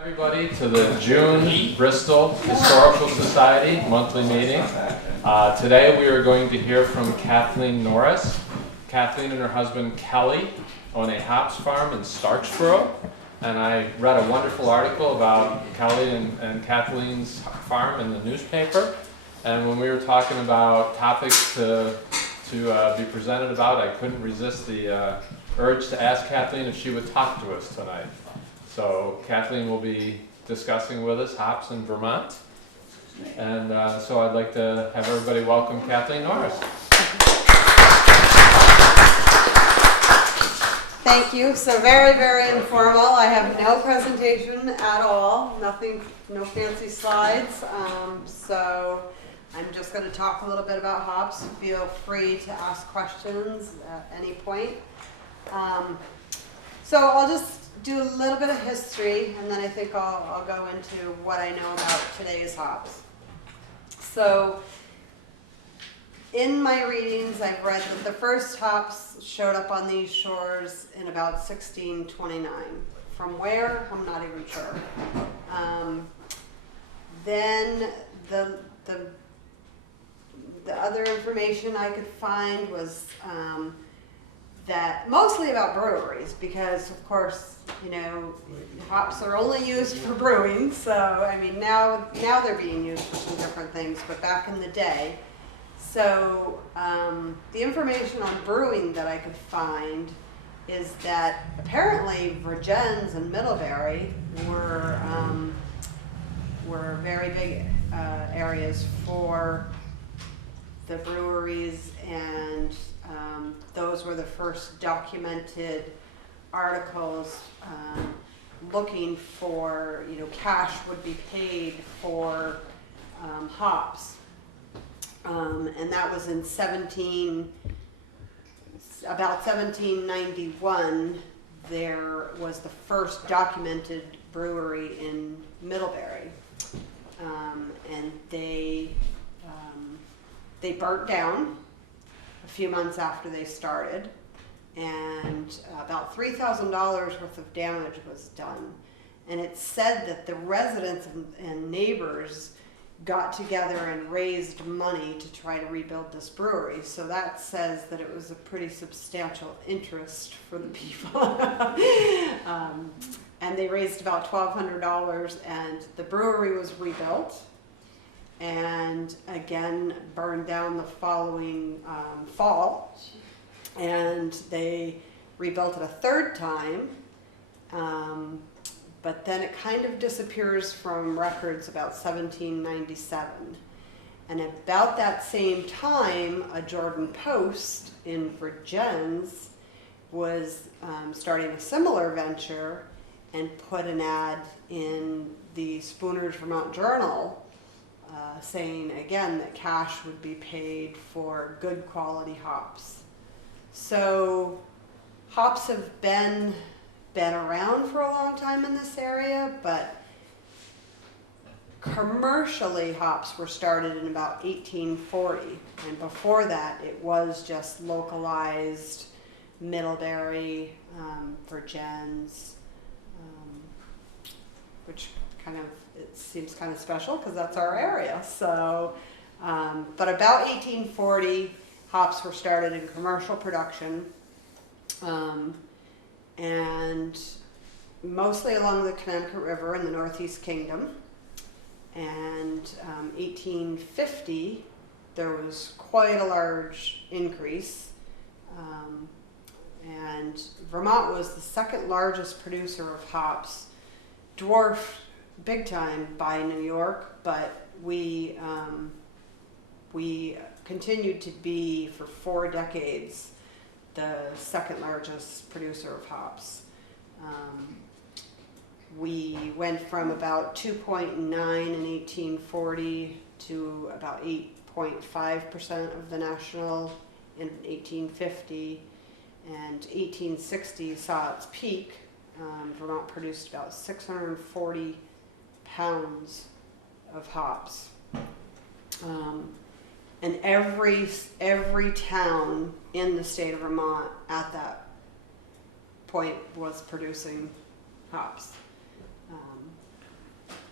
Everybody to the June Bristol Historical Society monthly meeting. Today we are going to hear from Kathleen Norris. Kathleen and her husband Kelly own a hops farm in Starksboro, and I read a wonderful article about Kelly and Kathleen's farm in the newspaper. And when we were talking about topics to be presented about, I couldn't resist the urge to ask Kathleen if she would talk to us tonight. So Kathleen will be discussing with us hops in Vermont. And so I'd like to have everybody welcome Kathleen Norris. Thank you. So very, very informal. I have no presentation at all. Nothing, no fancy slides. So I'm just going to talk a little bit about hops. Feel free to ask questions at any point. So I'll just do a little bit of history, and then I think I'll go into what I know about today's hops. So in my readings, I've read that the first hops showed up on these shores in about 1629. From where? I'm not even sure. Then the other information I could find was that mostly about breweries, because of course, you know, hops are only used for brewing. So I mean, now they're being used for some different things, but back in the day. So the information on brewing that I could find is that apparently Virgins and Middlebury were very big areas for the breweries, and those were the first documented articles looking for, you know, cash would be paid for hops. And that was in about 1791, there was the first documented brewery in Middlebury. And they burnt down a few months after they started, and about $3,000 worth of damage was done. And it's said that the residents and neighbors got together and raised money to try to rebuild this brewery. So that says that it was a pretty substantial interest for the people. And they raised about $1,200, and the brewery was rebuilt and again burned down the following fall. And they rebuilt it a third time, but then it kind of disappears from records about 1797. And about that same time, a Jordan Post in Virgins was starting a similar venture and put an ad in the Spooner's Vermont Journal saying again that cash would be paid for good quality hops. So hops have been around for a long time in this area, but commercially hops were started in about 1840, and before that it was just localized Middlebury, Virgins, which kind of, it seems kind of special because that's our area. So, but about 1840, hops were started in commercial production, and mostly along the Connecticut River in the Northeast Kingdom. And 1850, there was quite a large increase, and Vermont was the second largest producer of hops, dwarfed big time by New York, but we continued to be for 4 decades the second largest producer of hops. We went from about 2.9 in 1840 to about 8.5% of the national in 1850, and 1860 saw its peak. Vermont produced about 640 pounds of hops. And every town in the state of Vermont at that point was producing hops.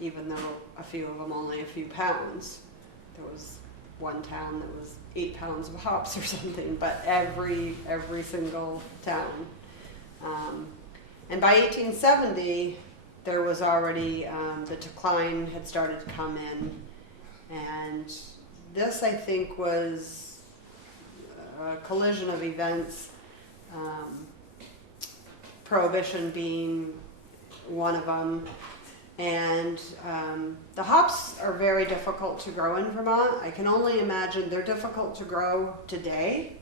even though a few of them only a few pounds. There was one town that was 8 pounds of hops or something, but every single town. And by 1870, there was already, the decline had started to come in, and this, I think, was a collision of events, Prohibition being one of them. And the hops are very difficult to grow in Vermont. I can only imagine they're difficult to grow today.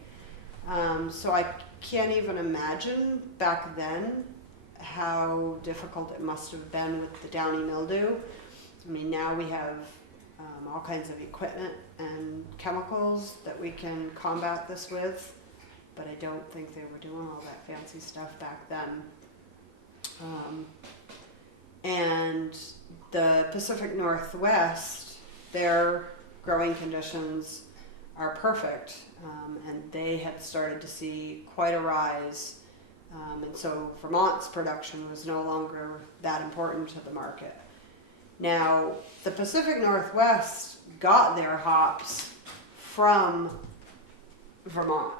So I can't even imagine back then how difficult it must have been with the downy mildew. I mean, now we have all kinds of equipment and chemicals that we can combat this with, but I don't think they were doing all that fancy stuff back then. And the Pacific Northwest, their growing conditions are perfect, and they had started to see quite a rise. And so Vermont's production was no longer that important to the market. Now, the Pacific Northwest got their hops from Vermont.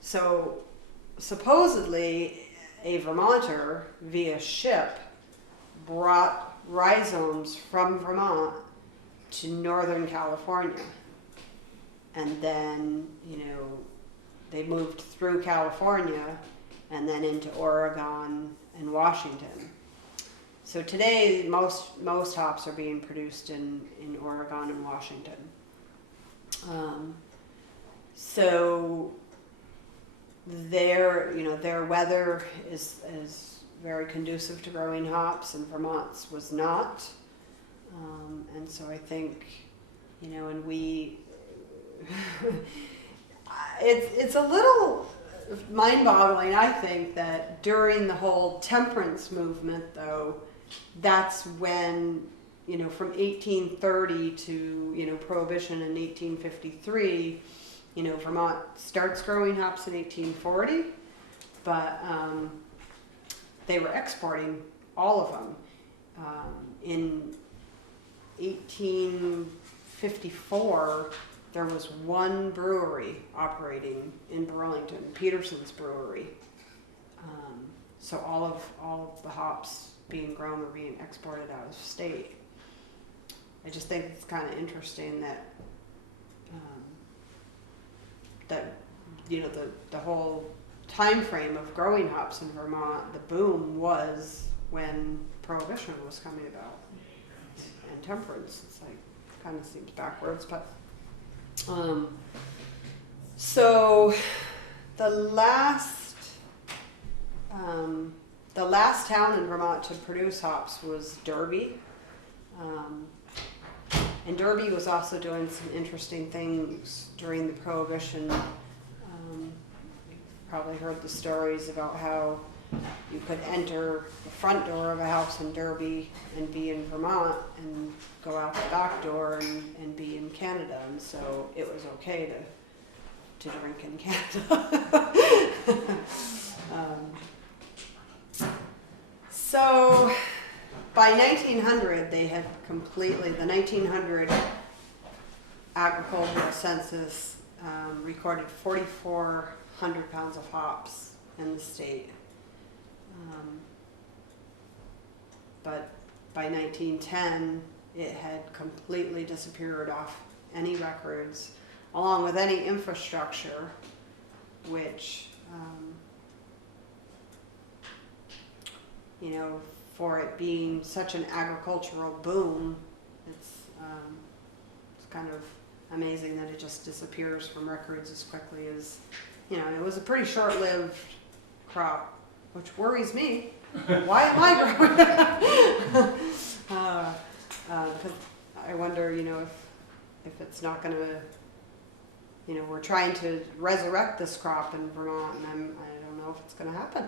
So supposedly a Vermonter via ship brought rhizomes from Vermont to Northern California. And then, they moved through California and then into Oregon and Washington. So today, most hops are being produced in Oregon and Washington. So their weather is very conducive to growing hops, and Vermont's was not. And so I think, and we, it's a little mind-boggling, I think, that during the whole temperance movement, though, that's when, from 1830 to, Prohibition in 1853, Vermont starts growing hops in 1840, but they were exporting all of them. In 1854, there was one brewery operating in Burlington, Peterson's Brewery. So all of the hops being grown were being exported out of state. I just think it's kind of interesting that the whole time frame of growing hops in Vermont, the boom was when Prohibition was coming about, and temperance. It's like kind of seems backwards, but so the last town in Vermont to produce hops was Derby. And Derby was also doing some interesting things during the Prohibition. You've probably heard the stories about how you could enter the front door of a house in Derby and be in Vermont, and go out the back door and be in Canada. And so it was okay to drink in Canada. So by 1900, they had completely, the 1900 agricultural census recorded 4,400 pounds of hops in the state. But by 1910, it had completely disappeared off any records, along with any infrastructure, which, for it being such an agricultural boom, it's kind of amazing that it just disappears from records as quickly as, it was a pretty short-lived crop, which worries me. Why am I growing it? Because I wonder, if it's not going to, we're trying to resurrect this crop in Vermont, and I don't know if it's going to happen.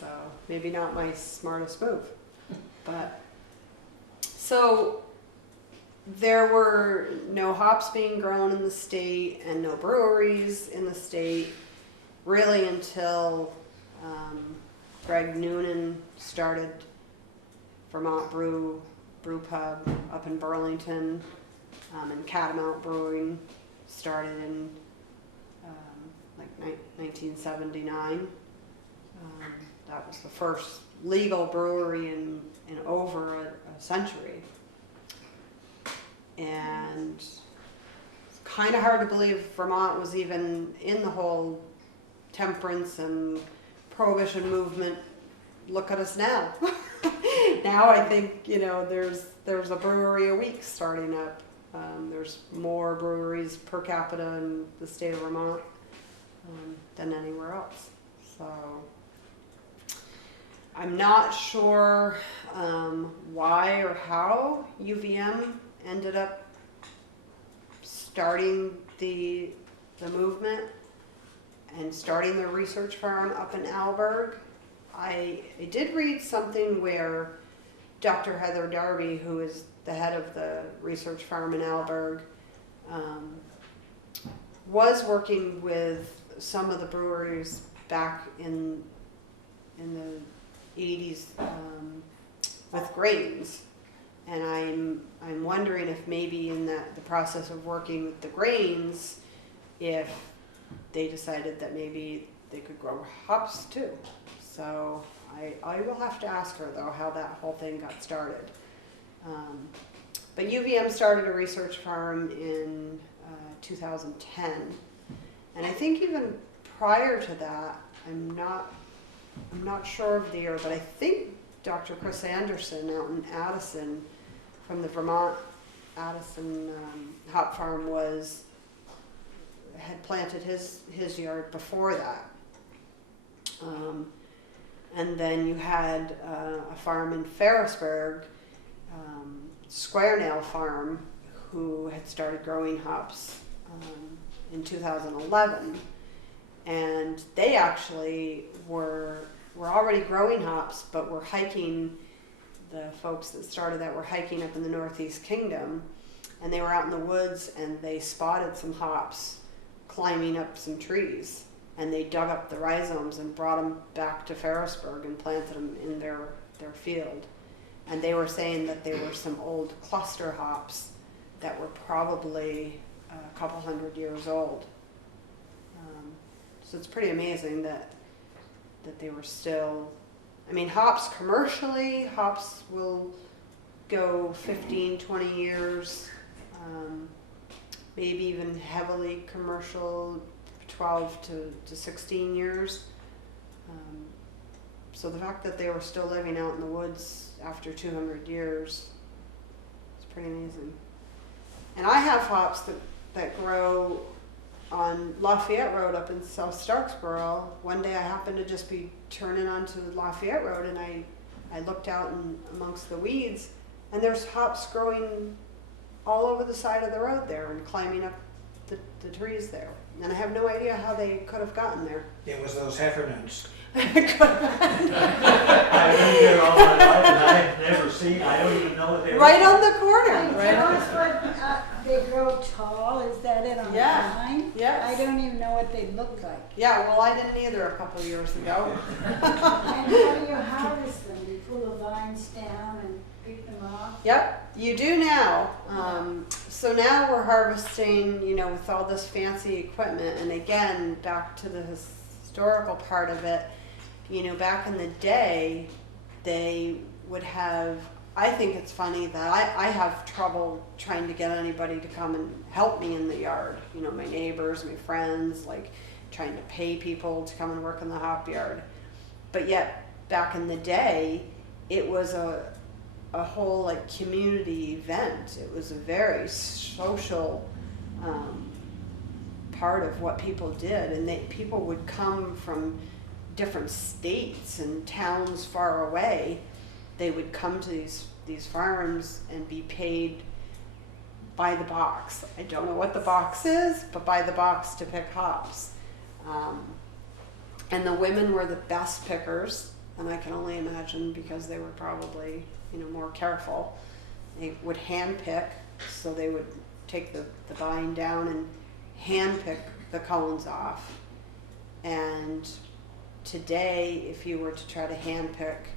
So maybe not my smartest move. But so there were no hops being grown in the state and no breweries in the state really until Greg Noonan started Vermont Brew Pub up in Burlington, and Catamount Brewing started in 1979. That was the first legal brewery in over a century. And it's kind of hard to believe Vermont was even in the whole temperance and prohibition movement. Look at us now. Now I think, there's a brewery a week starting up. There's more breweries per capita in the state of Vermont than anywhere else. So I'm not sure why or how UVM ended up starting the movement and starting the research farm up in Alberg. I did read something where Dr. Heather Darby, who is the head of the research farm in Alberg, was working with some of the breweries back in the 80s with grains. And I'm wondering if maybe in the process of working with the grains, if they decided that maybe they could grow hops too. So I will have to ask her though how that whole thing got started. But UVM started a research farm in 2010, and I think even prior to that, I'm not sure of the year, but I think Dr. Chris Anderson out in Addison from the Vermont Addison hop farm had planted his yard before that. And then you had a farm in Ferrisburg, Square Nail Farm, who had started growing hops in 2011. And they actually were already growing hops, but were hiking. The folks that started that were hiking up in the Northeast Kingdom, and they were out in the woods and they spotted some hops climbing up some trees, and they dug up the rhizomes and brought them back to Ferrisburg and planted them in their field. And they were saying that they were some old cluster hops that were probably a couple hundred years old. So it's pretty amazing that they were still, I mean, hops commercially, hops will go 15, 20 years, maybe even heavily commercial, 12 to 16 years. So the fact that they were still living out in the woods after 200 years is pretty amazing. And I have hops that grow on Lafayette Road up in South Starksboro. One day I happened to just be turning onto Lafayette Road, and I looked out amongst the weeds, and there's hops growing all over the side of the road there and climbing up the trees there. And I have no idea how they could have gotten there. It was those Heffernuns. I've been here all my life and I've never seen, I don't even know what they Right look on the corner. Tell us what, they grow tall, is that it on the vine? Yes. I don't even know what they look like. Yeah, well, I didn't either a couple of years ago. And how do you harvest them? You pull the vines down and pick them off? Yep, you do now. So now we're harvesting, with all this fancy equipment. And again, back to the historical part of it, back in the day, they would have, I think it's funny that I have trouble trying to get anybody to come and help me in the yard. My neighbors, my friends, like trying to pay people to come and work in the hop yard. But yet, back in the day, it was a whole like community event. It was a very social part of what people did, and people would come from different states and towns far away. They would come to these farms and be paid by the box. I don't know what the box is, but by the box to pick hops. And the women were the best pickers, and I can only imagine because they were probably more careful. They would hand pick, so they would take the vine down and hand pick the cones off. And today, if you were to try to hand pick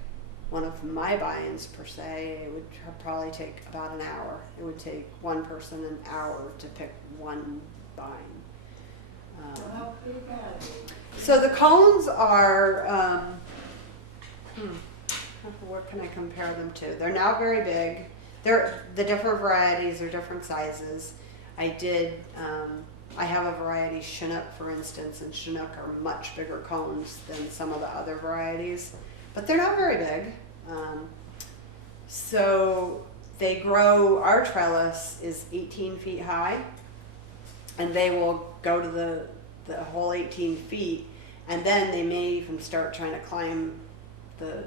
one of my buy-ins per se, it would probably take about an hour. It would take one person an hour to pick one vine. So how big are they? So the cones are, what can I compare them to? They're not very big. The different varieties are different sizes. I have a variety, Chinook for instance, and Chinook are much bigger cones than some of the other varieties, but they're not very big. So they grow, our trellis is 18 feet high, and they will go to the whole 18 feet, and then they may even start trying to climb the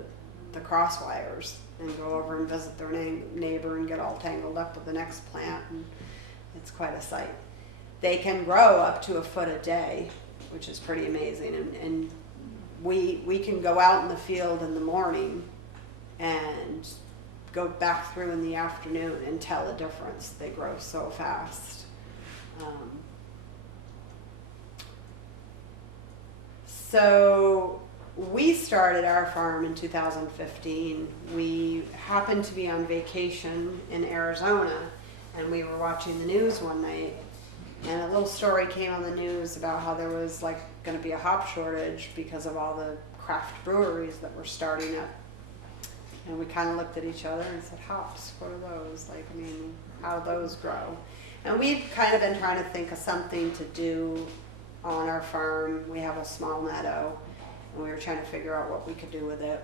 cross wires and go over and visit their neighbor and get all tangled up with the next plant, and it's quite a sight. They can grow up to a foot a day, which is pretty amazing, and we can go out in the field in the morning and go back through in the afternoon and tell the difference. They grow so fast. So we started our farm in 2015. We happened to be on vacation in Arizona, and we were watching the news one night, and a little story came on the news about how there was like going to be a hop shortage because of all the craft breweries that were starting up. And we kind of looked at each other and said, hops, what are those? Like, I mean, how do those grow? And we've kind of been trying to think of something to do on our farm. We have a small meadow, and we were trying to figure out what we could do with it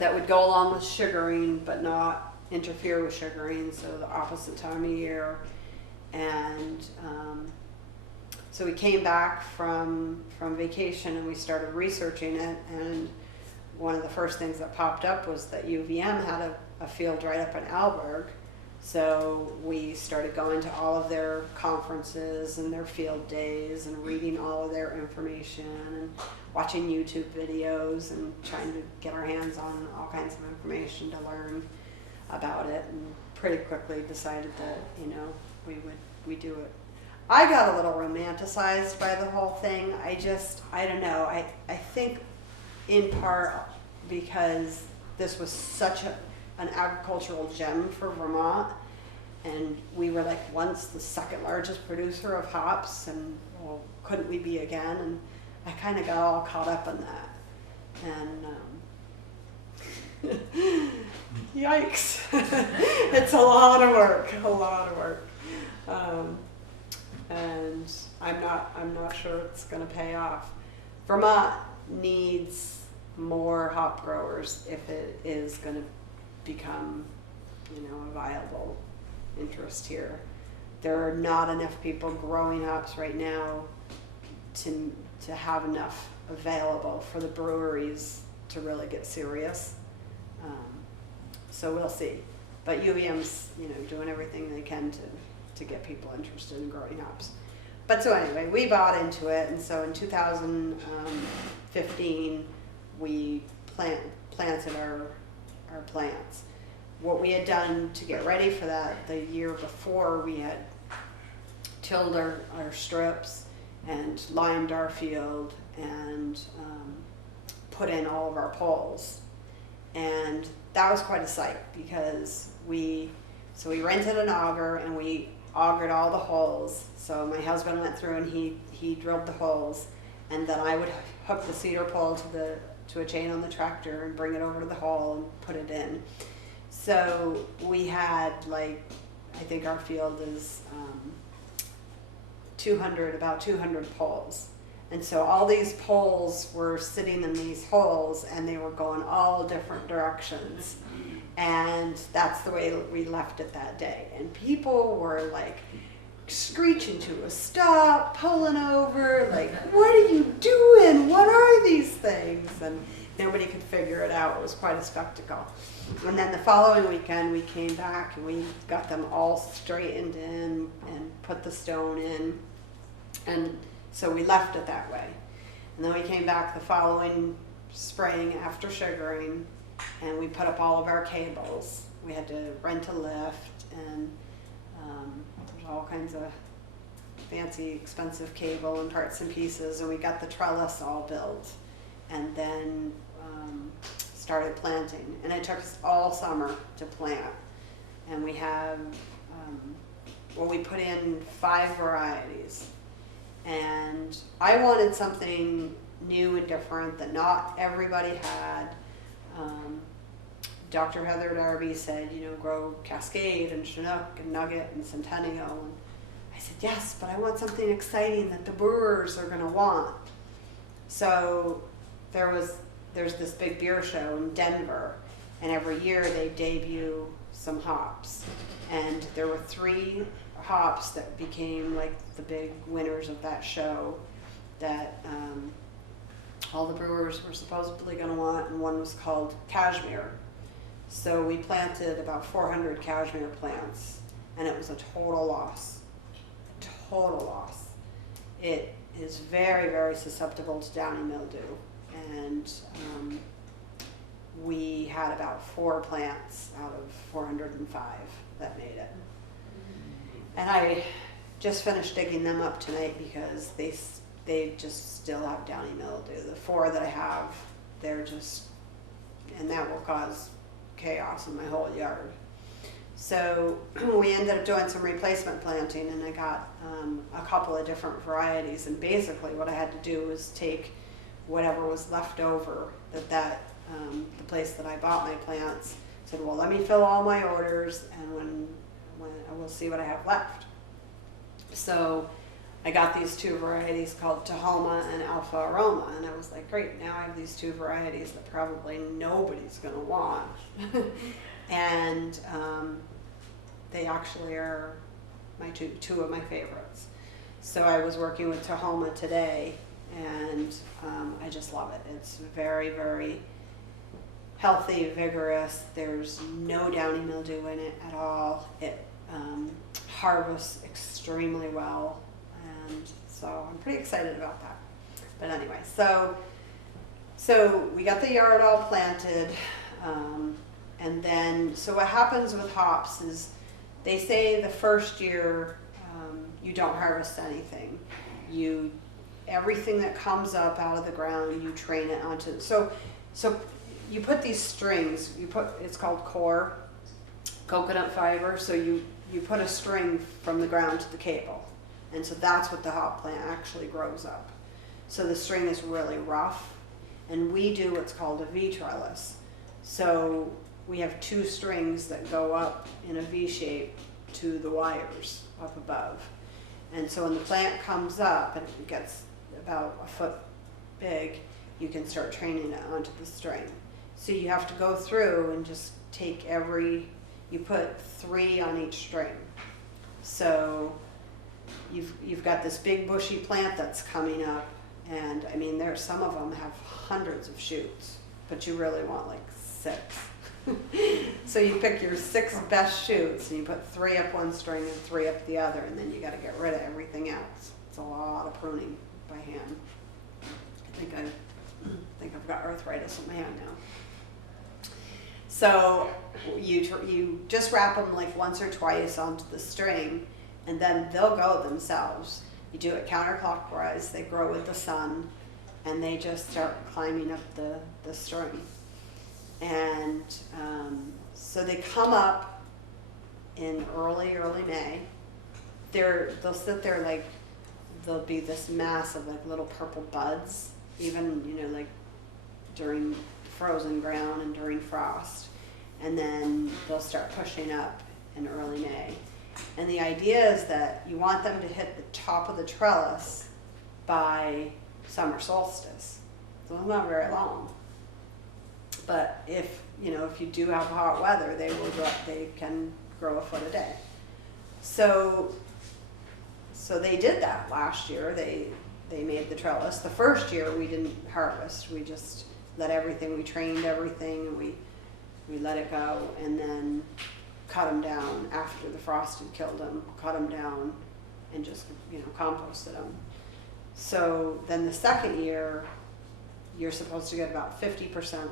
that would go along with sugaring but not interfere with sugaring, so the opposite time of year. And so we came back from vacation and we started researching it, and one of the first things that popped up was that UVM had a field right up in Alberg. So we started going to all of their conferences and their field days and reading all of their information and watching YouTube videos and trying to get our hands on all kinds of information to learn about it, and pretty quickly decided that, you know, we do it. I got a little romanticized by the whole thing. I don't know. I think in part because this was such an agricultural gem for Vermont, and we were like once the second largest producer of hops, and well, couldn't we be again? And I kind of got all caught up in that, and yikes. It's a lot of work, and I'm not sure it's going to pay off. Vermont needs more hop growers if it is going to become, you know, a viable interest here. There are not enough people growing hops right now to have enough available for the breweries to really get serious. So we'll see. But UVM's, you know, doing everything they can to get people interested in growing hops. But so anyway, we bought into it, and so in 2015 we planted our plants. What we had done to get ready for that the year before, we had tilled our strips and limed our field and put in all of our poles. And that was quite a sight because we rented an auger and we augered all the holes. So my husband went through and he drilled the holes, and then I would hook the cedar pole to a chain on the tractor and bring it over to the hole and put it in. So we had, like, I think our field is about 200 poles. And so all these poles were sitting in these holes, and they were going all different directions. And that's the way we left it that day. And people were like screeching to a stop, pulling over, like, what are you doing? What are these things? And nobody could figure it out. It was quite a spectacle. And then the following weekend we came back and we got them all straightened in and put the stone in. And so we left it that way. And then we came back the following spring after sugaring, and we put up all of our cables. We had to rent a lift, and there's all kinds of fancy, expensive cable and parts and pieces, and we got the trellis all built. And then started planting, and it took us all summer to plant. And we have, we put in 5 varieties. And I wanted something new and different that not everybody had. Dr. Heather Darby said, grow Cascade and Chinook and Nugget and Centennial. And I said, yes, but I want something exciting that the brewers are gonna want. So there's this big beer show in Denver, and every year they debut some hops. And there were 3 hops that became like the big winners of that show that all the brewers were supposedly going to want, and one was called Cashmere. So we planted about 400 cashmere plants, and it was a total loss. Total loss. It is very, very susceptible to downy mildew, and we had about 4 plants out of 405 that made it. And I just finished digging them up tonight because they just still have downy mildew. The 4 that I have, they're just, and that will cause chaos in my whole yard. So we ended up doing some replacement planting, and I got a couple of different varieties. And basically what I had to do was take whatever was left over the place that I bought my plants, said, well, let me fill all my orders, and when I will see what I have left. So I got these 2 varieties called Tahoma and Alpha Aroma, and I was like, great, now I have these 2 varieties that probably nobody's gonna want. And they actually are my two of my favorites. So I was working with Tahoma today, and I just love it. It's very, very healthy, vigorous. There's no downy mildew in it at all. It harvests extremely well, and so I'm pretty excited about that. But anyway, so we got the yard all planted, and then so what happens with hops is they say the first year you don't harvest anything. Everything that comes up out of the ground, you train it onto. So you put these strings. It's called core, coconut fiber. So you put a string from the ground to the cable, and so that's what the hop plant actually grows up. So the string is really rough, and we do what's called a V trellis. So we have 2 strings that go up in a V shape to the wires up above. And so when the plant comes up and it gets about a foot big, you can start training it onto the string. So you have to go through and just take you put 3 on each string. So you've got this big bushy plant that's coming up, and I mean, some of them have hundreds of shoots, but you really want like 6. So you pick your 6 best shoots, and you put 3 up one string and 3 up the other, and then you got to get rid of everything else. It's a lot of pruning by hand. I think I've got arthritis in my hand now. So you just wrap them like once or twice onto the string, and then they'll go themselves. You do it counterclockwise. They grow with the sun, and they just start climbing up the string. And so they come up in early May. They'll sit there like there'll be this mass of like little purple buds, even like during frozen ground and during frost. And then they'll start pushing up in early May. And the idea is that you want them to hit the top of the trellis by summer solstice. So it's not very long. But if you do have hot weather, they can grow a foot a day. So they did that last year. They made the trellis. The first year we didn't harvest. We just we trained everything, and we let it go, and then cut them down after the frost had killed them, cut them down, and just composted them. So then the second year, you're supposed to get about 50%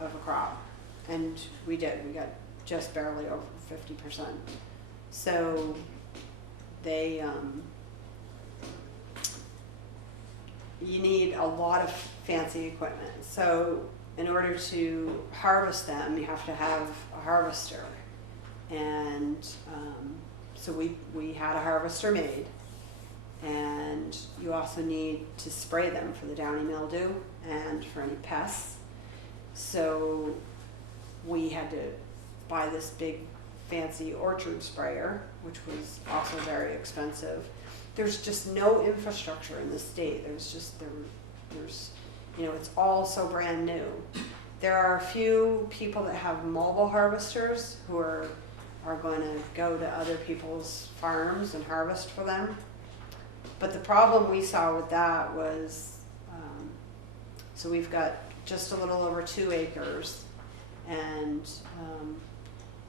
of a crop, and we did. We got just barely over 50%. So they, you need a lot of fancy equipment. So in order to harvest them, you have to have a harvester. And so we had a harvester made. And you also need to spray them for the downy mildew and for any pests. So we had to buy this big fancy orchard sprayer, which was also very expensive. There's just no infrastructure in the state. There's it's all so brand new. There are a few people that have mobile harvesters who are going to go to other people's farms and harvest for them. But the problem we saw with that was, so we've got just a little over 2 acres, and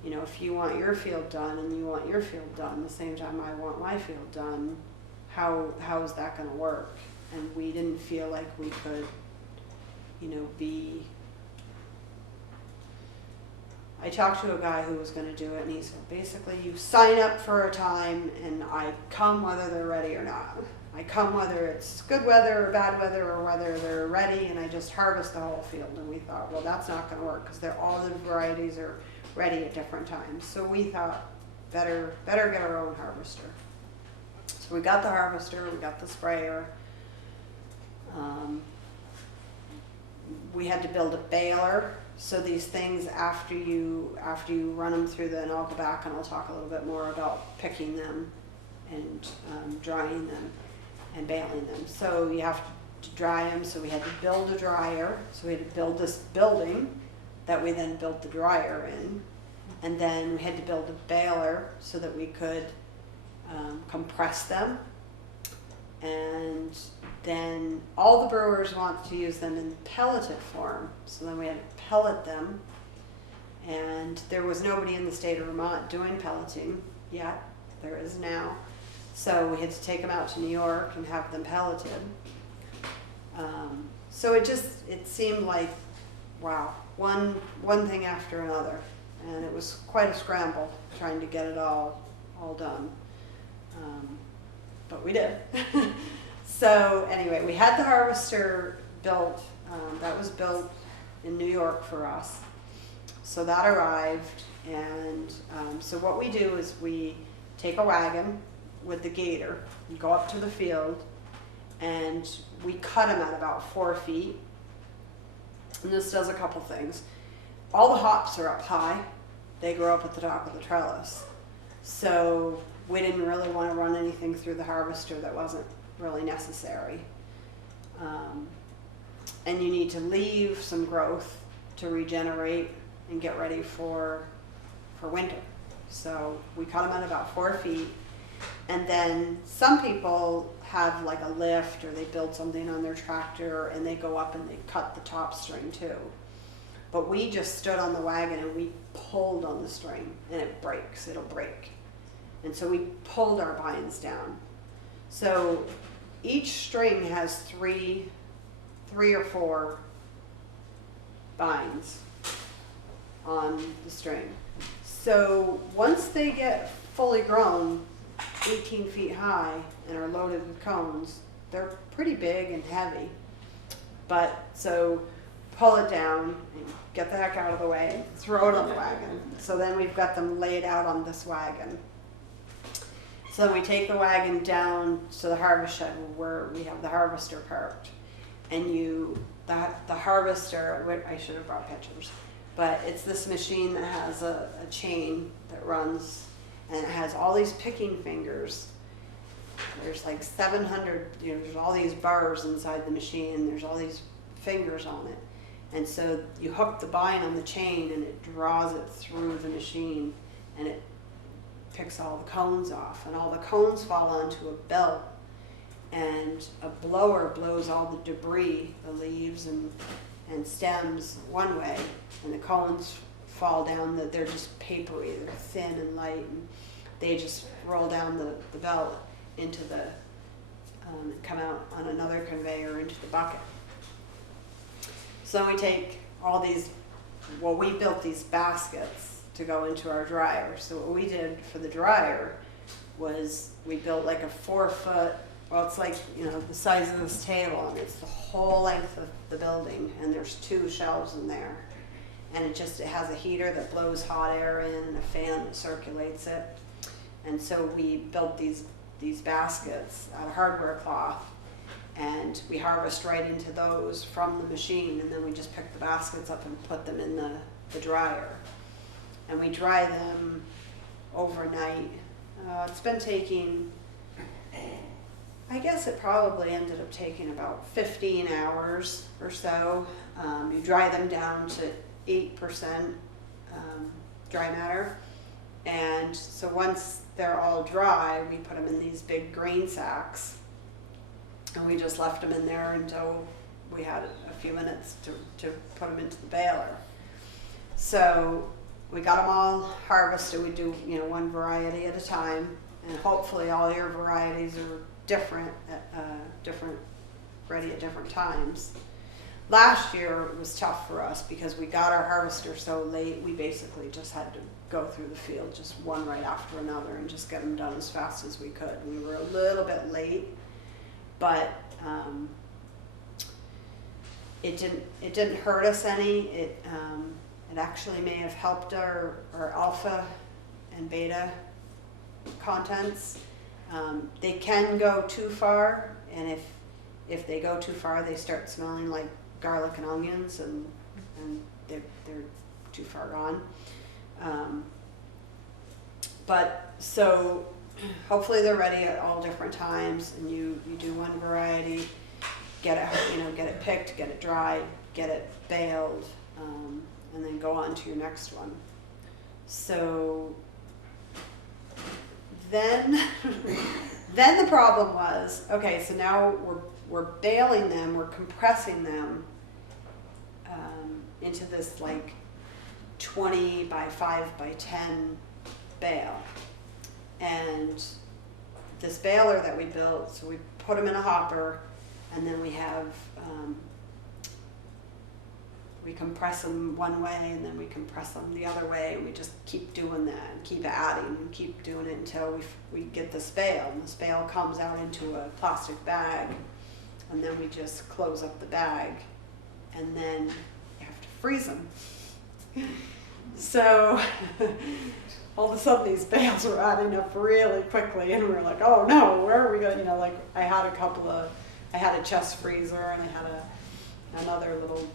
if you want your field done and you want your field done the same time I want my field done, how is that going to work? And we didn't feel like we could, be. I talked to a guy who was going to do it, and he said, basically, you sign up for a time, and I come whether they're ready or not. I come whether it's good weather or bad weather or whether they're ready, and I just harvest the whole field. And we thought, well, that's not going to work because all the varieties are ready at different times. So we thought, better get our own harvester. So we got the harvester, we got the sprayer. We had to build a baler. So these things, after you run them through and I'll go back and I'll talk a little bit more about picking them and drying them and baling them. So you have to dry them, so we had to build a dryer. So we had to build this building that we then built the dryer in. And then we had to build a baler so that we could compress them. And then all the brewers want to use them in pelleted form. So then we had to pellet them. And there was nobody in the state of Vermont doing pelleting yet. There is now. So we had to take them out to New York and have them pelleted. So it seemed like, wow, one thing after another. And it was quite a scramble trying to get it all done. But we did. So anyway, we had the harvester built. That was built in New York for us. So that arrived, and so what we do is we take a wagon with the gator and go up to the field, and we cut them at about 4 feet. And this does a couple things. All the hops are up high. They grow up at the top of the trellis. So we didn't really want to run anything through the harvester that wasn't really necessary. And you need to leave some growth to regenerate and get ready for winter. So we cut them at about 4 feet. And then some people have like a lift, or they build something on their tractor and they go up and they cut the top string too. But we just stood on the wagon and we pulled on the string, and it'll break. And so we pulled our vines down. So each string has three or four vines on the string. So once they get fully grown, 18 feet high, and are loaded with cones, they're pretty big and heavy. But so pull it down and get the heck out of the way, throw it on the wagon. So then we've got them laid out on this wagon. So we take the wagon down to the harvest shed where we have the harvester parked. And the harvester, I should have brought pictures, but it's this machine that has a chain that runs, and it has all these picking fingers. There's like 700, there's all these bars inside the machine, there's all these fingers on it. And so you hook the vine on the chain and it draws it through the machine, and it picks all the cones off, and all the cones fall onto a belt, and a blower blows all the debris, the leaves and stems one way, and the cones fall down, they're just papery, they're thin and light, and they just roll down the belt into and come out on another conveyor into the bucket. So we take all these, we built these baskets to go into our dryer. So what we did for the dryer was we built like a 4-foot well, it's like, you know, the size of this table, and it's the whole length of the building, and there's 2 shelves in there. And it has a heater that blows hot air in and a fan that circulates it. And so we built these baskets out of hardware cloth, and we harvest right into those from the machine, and then we just pick the baskets up and put them in the dryer. And we dry them overnight. It's been taking, I guess it probably ended up taking about 15 hours or so. You dry them down to 8% dry matter. And so once they're all dry, we put them in these big grain sacks. And we just left them in there until we had a few minutes to put them into the baler. So we got them all harvested. We do, you know, 1 variety at a time. And hopefully all your varieties are different, ready at different times. Last year it was tough for us because we got our harvester so late, we basically just had to go through the field just one right after another and just get them done as fast as we could. We were a little bit late, but it didn't hurt us any. It actually may have helped our alpha and beta contents. They can go too far, and if they go too far, they start smelling like garlic and onions, and they're too far gone. But so hopefully they're ready at all different times, and you do 1 variety, get it picked, get it dried, get it baled, and then go on to your next one. So then the problem was, okay, so now we're baling them, we're compressing them into this like 20 by 5 by 10 bale. And this baler that we built, so we put them in a hopper, and then we have, we compress them one way, and then we compress them the other way, and we just keep doing that and keep adding and keep doing it until we get this bale. And this bale comes out into a plastic bag, and then we just close up the bag, and then you have to freeze them. So all of a sudden these bales were adding up really quickly, and we were like, oh no, where are we going? You know, like I had a chest freezer, and I had another little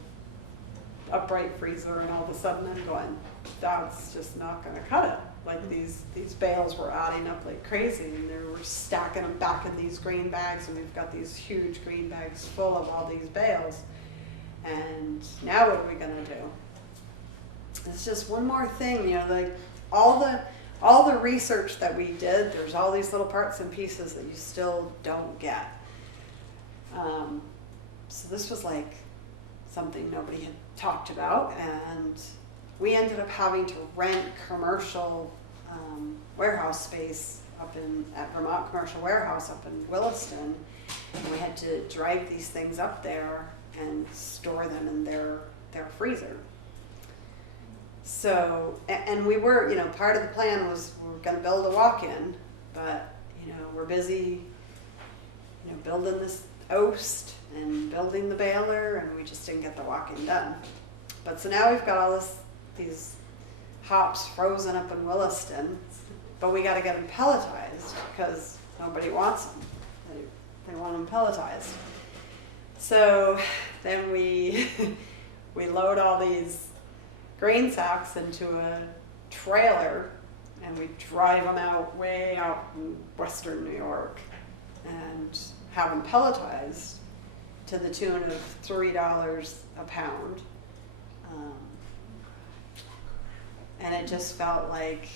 upright freezer, and all of a sudden I'm going, that's just not going to cut it. Like these bales were adding up like crazy, and they were stacking them back in these green bags, and we've got these huge green bags full of all these bales. And now what are we going to do? It's just one more thing, you know, like all the research that we did, there's all these little parts and pieces that you still don't get. So this was like something nobody had talked about, and we ended up having to rent commercial warehouse space at Vermont Commercial Warehouse up in Williston, and we had to drive these things up there and store them in their freezer. So, and we were, you know, part of the plan was we were going to build a walk-in, but, you know, we're busy, you know, building this oast and building the baler, and we just didn't get the walk-in done. But so now we've got all these hops frozen up in Williston, but we got to get them pelletized because nobody wants them. They want them pelletized. So then we load all these grain sacks into a trailer, and we drive them way out in western New York and have them pelletized to the tune of $3 a pound. And it just felt like,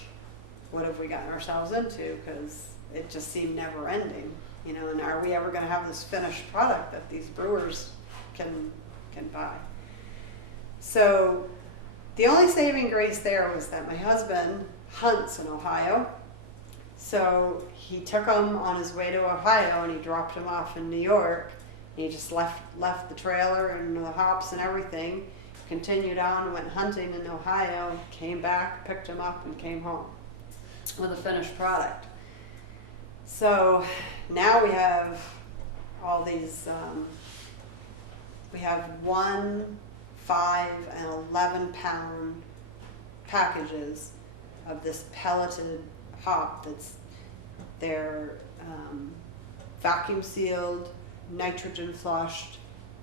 what have we gotten ourselves into? Because it just seemed never ending, you know, and are we ever going to have this finished product that these brewers can buy? So the only saving grace there was that my husband hunts in Ohio. So he took them on his way to Ohio, and he dropped them off in New York. And he just left the trailer and the hops and everything, continued on, went hunting in Ohio, came back, picked them up, and came home with a finished product. So now we have all these, we have 1, 5, and 11-pound packages of this pelleted hop they're vacuum sealed, nitrogen flushed,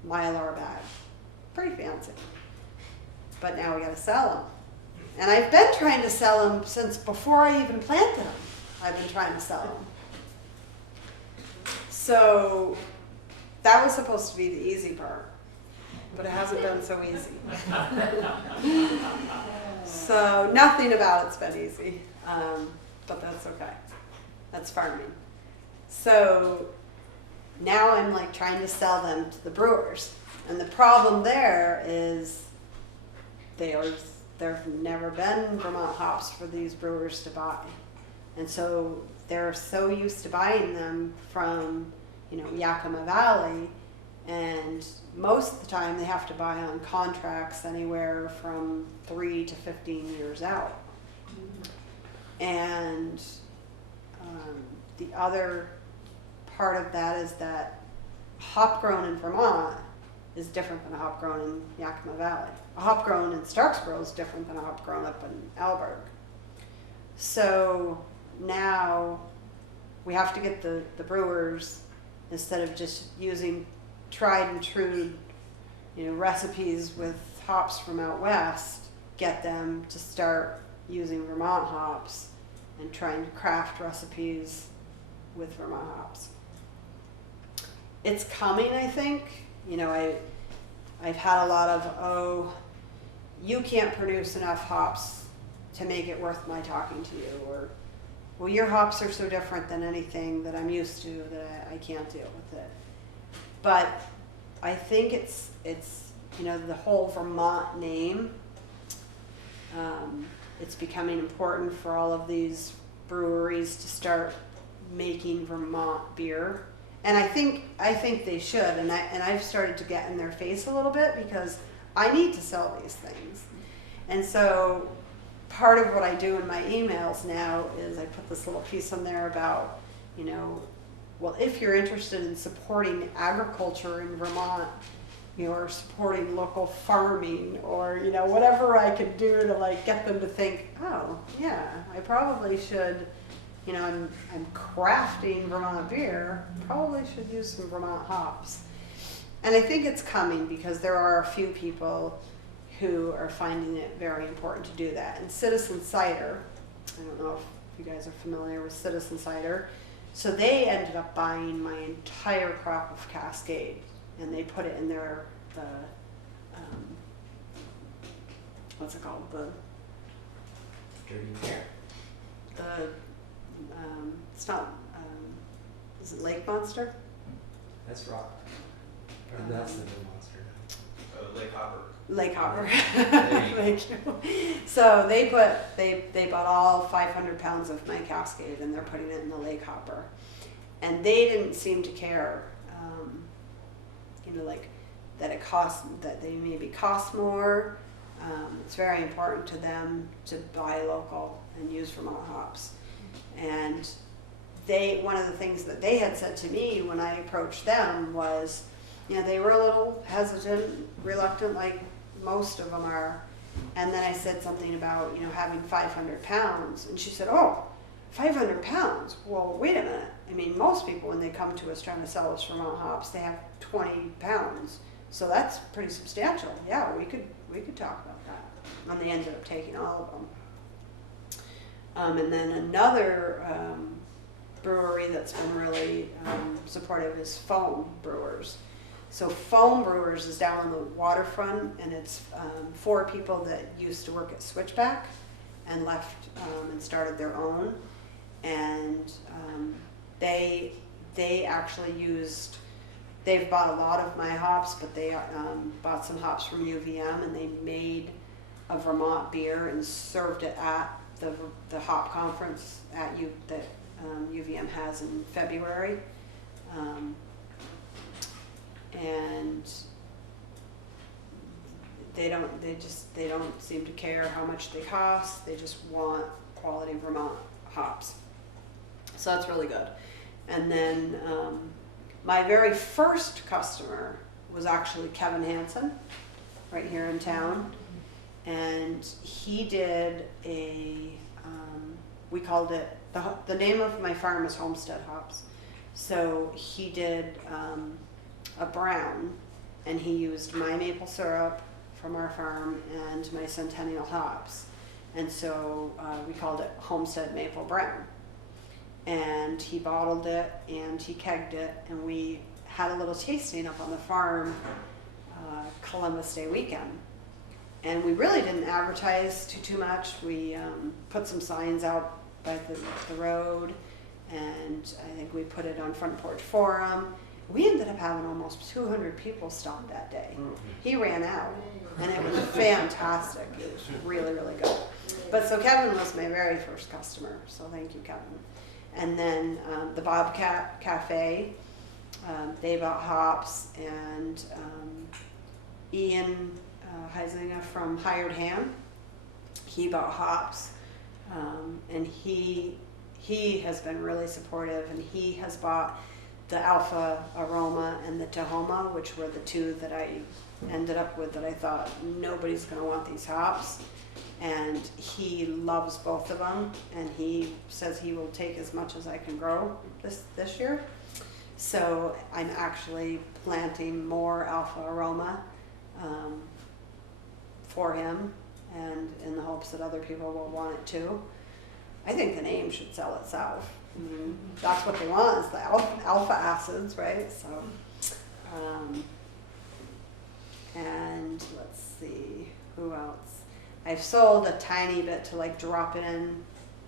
Mylar bag. Pretty fancy. But now we gotta sell them. And I've been trying to sell them since before I even planted them. I've been trying to sell them. So that was supposed to be the easy part, but it hasn't been so easy. So nothing about it's been easy, but that's okay. That's farming. So now I'm like trying to sell them to the brewers. And the problem there is there've never been Vermont hops for these brewers to buy. And so they're so used to buying them from, Yakima Valley, and most of the time they have to buy on contracts anywhere from 3 to 15 years out. And the other part of that is that hop grown in Vermont is different than a hop grown in Yakima Valley. A hop grown in Starksboro is different than a hop grown up in Alberg. So now we have to get the brewers, instead of just using tried and true, recipes with hops from out west, get them to start using Vermont hops and trying to craft recipes with Vermont hops. It's coming, I think. I've had a lot of, you can't produce enough hops to make it worth my talking to you, or, well, your hops are so different than anything that I'm used to that I can't deal with it. But I think it's the whole Vermont name. It's becoming important for all of these breweries to start making Vermont beer. And I think they should, and I've started to get in their face a little bit because I need to sell these things. And so part of what I do in my emails now is I put this little piece on there about, well, if you're interested in supporting agriculture in Vermont, or supporting local farming, or whatever I could do to get them to think, oh yeah, I probably should. I'm crafting Vermont beer, probably should use some Vermont hops. And I think it's coming because there are a few people who are finding it very important to do that. And Citizen Cider, I don't know if you guys are familiar with Citizen Cider, so they ended up buying my entire crop of Cascade, and they put it in their, what's it called, it's not, is it Lake Monster? That's rock. Or that's the new monster. Lake Hopper. Lake Hopper. There you Thank you. So they bought all 500 pounds of my Cascade, and they're putting it in the Lake Hopper. And they didn't seem to care, that they maybe cost more. It's very important to them to buy local and use Vermont hops. And one of the things that they had said to me when I approached them was, they were a little hesitant, reluctant, like most of them are. And then I said something about, having 500 pounds. And she said, oh, 500 pounds? Well, wait a minute. I mean, most people, when they come to us trying to sell us Vermont hops, they have 20 pounds. So that's pretty substantial. Yeah, we could talk about that. And they ended up taking all of them. And then another brewery that's been really supportive is Foam Brewers. So Foam Brewers is down on the waterfront, and it's 4 people that used to work at Switchback and left and started their own. And they actually they've bought a lot of my hops, but they bought some hops from UVM, and they made a Vermont beer and served it at the hop conference that UVM has in February. And they don't seem to care how much they cost. They just want quality Vermont hops. So that's really good. And then my very first customer was actually Kevin Hansen, right here in town. And he did we called it, the name of my farm is Homestead Hops. So he did a brown, and he used my maple syrup from our farm and my Centennial hops. And so we called it Homestead Maple Brown. And he bottled it and he kegged it, and we had a little tasting up on the farm Columbus Day weekend. And we really didn't advertise too much. We put some signs out by the road, and I think we put it on Front Porch Forum. We ended up having almost 200 people stop that day. He ran out, and it was fantastic. It was really, really good. But so Kevin was my very first customer, so thank you, Kevin. And then the Bobcat Cafe, they bought hops, and Ian Heisinger from Hired Hand, he bought hops, and he has been really supportive, and he has bought the Alpha Aroma and the Tahoma, which were the two that I ended up with that I thought nobody's going to want these hops. And he loves both of them, and he says he will take as much as I can grow this year. So I'm actually planting more Alpha Aroma for him, and in the hopes that other people will want it too. I think the name should sell itself. I mean, that's what they want, is the alpha acids, right? So, and let's see, who else? I've sold a tiny bit to like drop in,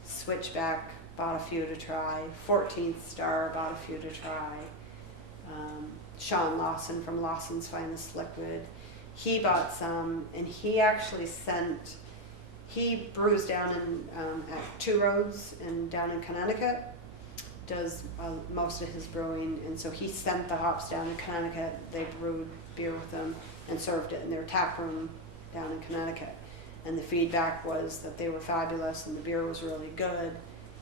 Switchback, bought a few to try, 14th Star, bought a few to try. Sean Lawson from Lawson's Finest Liquid, he bought some, and he actually he brews down in, at Two Roads and down in Connecticut, does most of his brewing, and so he sent the hops down to Connecticut. They brewed beer with them and served it in their tap room down in Connecticut. And the feedback was that they were fabulous and the beer was really good,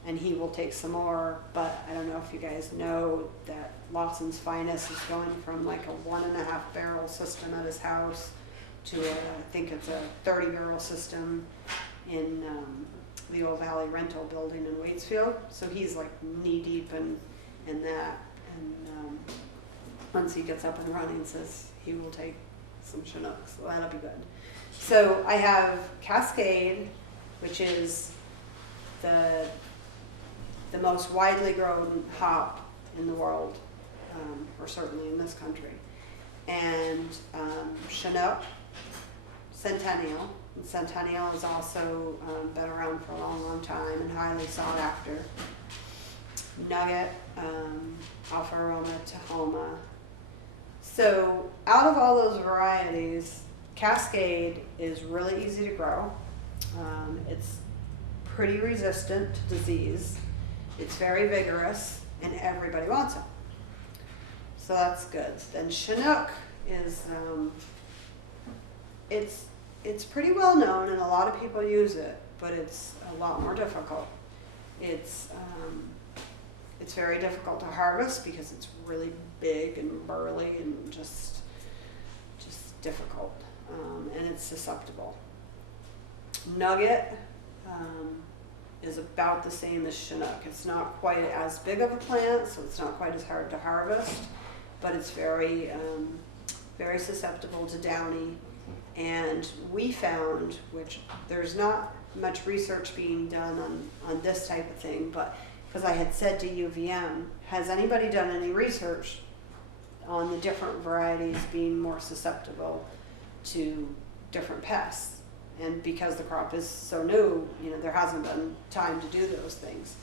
and he will take some more. But I don't know if you guys know that Lawson's Finest is going from like a 1.5 barrel system at his house to I think it's a 30 barrel system in the Old Valley Rental building in Waitsfield. So he's like knee deep in that. And once he gets up and running, says he will take some Chinooks, so that'll be good. So I have Cascade, which is the most widely grown hop in the world, or certainly in this country, and Chinook, Centennial. And Centennial has also been around for a long, long time and highly sought after. Nugget, Alpha Aroma, Tahoma. So out of all those varieties, Cascade is really easy to grow. It's pretty resistant to disease. It's very vigorous, and everybody wants it. So that's good. Then Chinook is, it's pretty well known, and a lot of people use it, but it's a lot more difficult. It's very difficult to harvest because it's really big and burly and just difficult, and it's susceptible. Nugget is about the same as Chinook. It's not quite as big of a plant, so it's not quite as hard to harvest, but it's very susceptible to downy. And we found, which there's not much research being done on this type of thing, but because I had said to UVM, has anybody done any research on the different varieties being more susceptible to different pests? And because the crop is so new, there hasn't been time to do those things.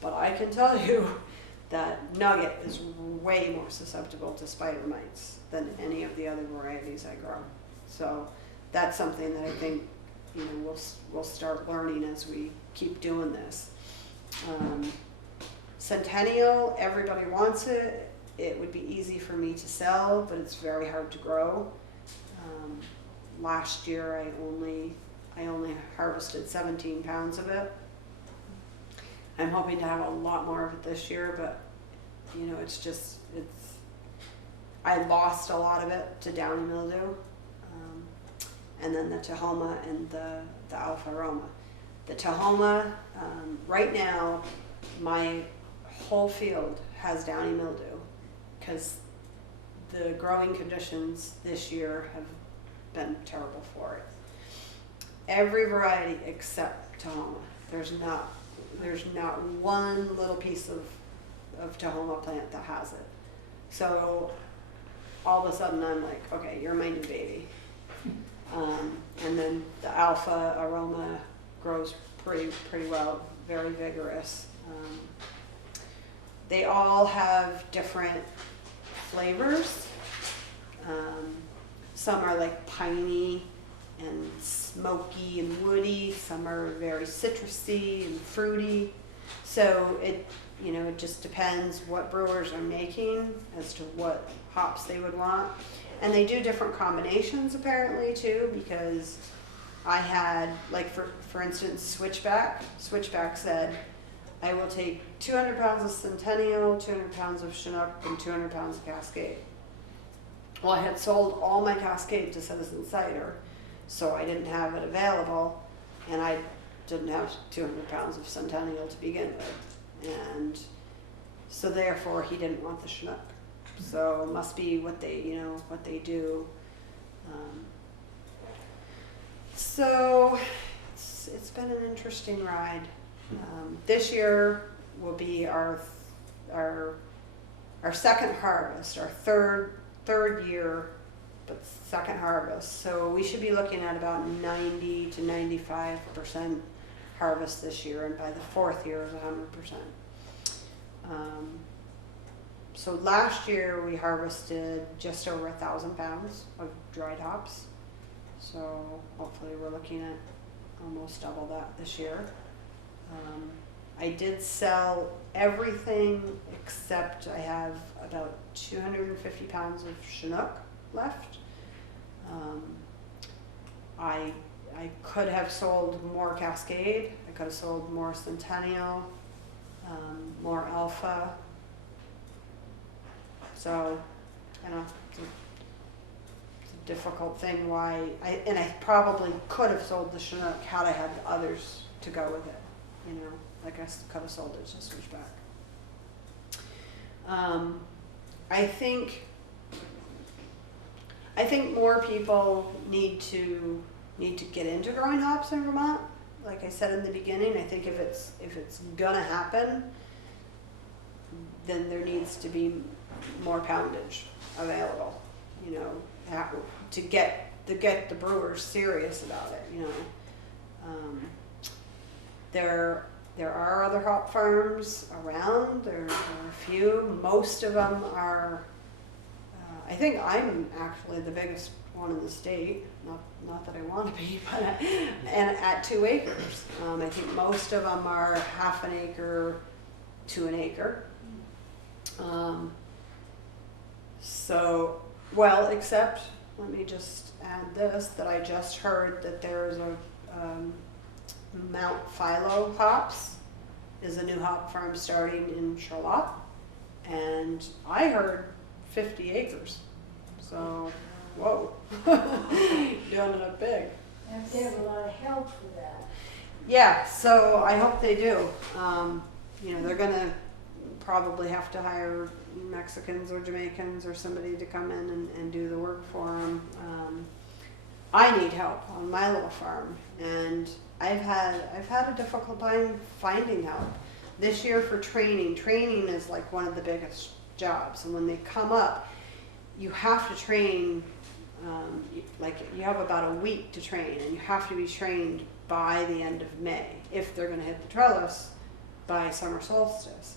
But I can tell you that Nugget is way more susceptible to spider mites than any of the other varieties I grow. So that's something that I think we'll start learning as we keep doing this. Centennial, everybody wants it. It would be easy for me to sell, but it's very hard to grow. Last year I only harvested 17 pounds of it. I'm hoping to have a lot more of it this year, but you know, I lost a lot of it to downy mildew, and then the Tahoma and the Alpha Aroma. The Tahoma, right now, my whole field has downy mildew because the growing conditions this year have been terrible for it. Every variety except Tahoma. There's not one little piece of Tahoma plant that has it. So all of a sudden I'm like, okay, you're my new baby. And then the Alpha Aroma grows pretty well, very vigorous. They all have different flavors. Some are like piney and smoky and woody. Some are very citrusy and fruity. So it just depends what brewers are making as to what hops they would want. And they do different combinations apparently too, because I had, like for instance, Switchback said, I will take 200 pounds of Centennial, 200 pounds of Chinook, and 200 pounds of Cascade. Well, I had sold all my Cascade to Citizen Cider, so I didn't have it available, and I didn't have 200 pounds of Centennial to begin with. And so therefore he didn't want the Chinook. So it must be what they do. So it's been an interesting ride. This year will be our second harvest, our third year, but second harvest. So we should be looking at about 90 to 95% harvest this year, and by the fourth year is 100%. So last year we harvested just over 1,000 pounds of dried hops. So hopefully we're looking at almost double that this year. I did sell everything except I have about 250 pounds of Chinook left. I could have sold more Cascade. I could have sold more Centennial, more Alpha. So, it's a difficult thing why, I probably could have sold the Chinook had I had the others to go with it, like I could have sold it to Switchback. I think more people need to get into growing hops in Vermont. Like I said in the beginning, I think if it's gonna happen, then there needs to be more poundage available, to get the brewers serious about it. There are other hop farms around. There are a few. Most of them are. I think I'm actually the biggest one in the state. Not that I want to be, but and at 2 acres. I think most of them are half an acre to an acre. Except, let me just add this, that I just heard that there's a Mount Philo Hops is a new hop farm starting in Charlotte, and I heard 50 acres. So, whoa, doing it up big. And they have a lot of help for that. Yeah, so I hope they do. They're gonna probably have to hire Mexicans or Jamaicans or somebody to come in and do the work for them. I need help on my little farm, and I've had a difficult time finding help. This year for training is like one of the biggest jobs, and when they come up, you have to train, you have about a week to train, and you have to be trained by the end of May if they're gonna hit the trellis by summer solstice.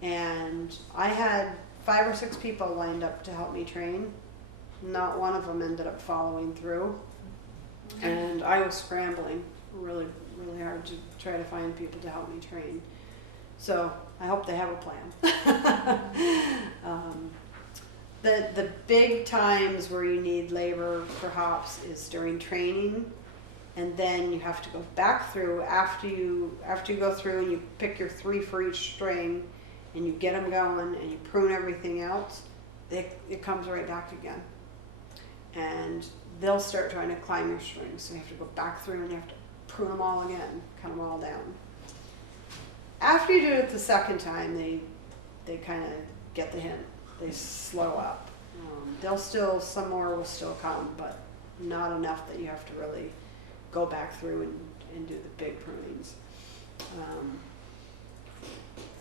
And I had 5 or 6 people lined up to help me train. Not one of them ended up following through. And I was scrambling really, really hard to try to find people to help me train. So I hope they have a plan. The big times where you need labor for hops is during training, and then you have to go back through after you go through and you pick your 3 for each string, and you get them going and you prune everything else, it comes right back again. And they'll start trying to climb your strings. So you have to go back through and you have to prune them all again, cut them all down. After you do it the second time, they kind of get the hint. They slow up. Some more will still come, but not enough that you have to really go back through and do the big prunings.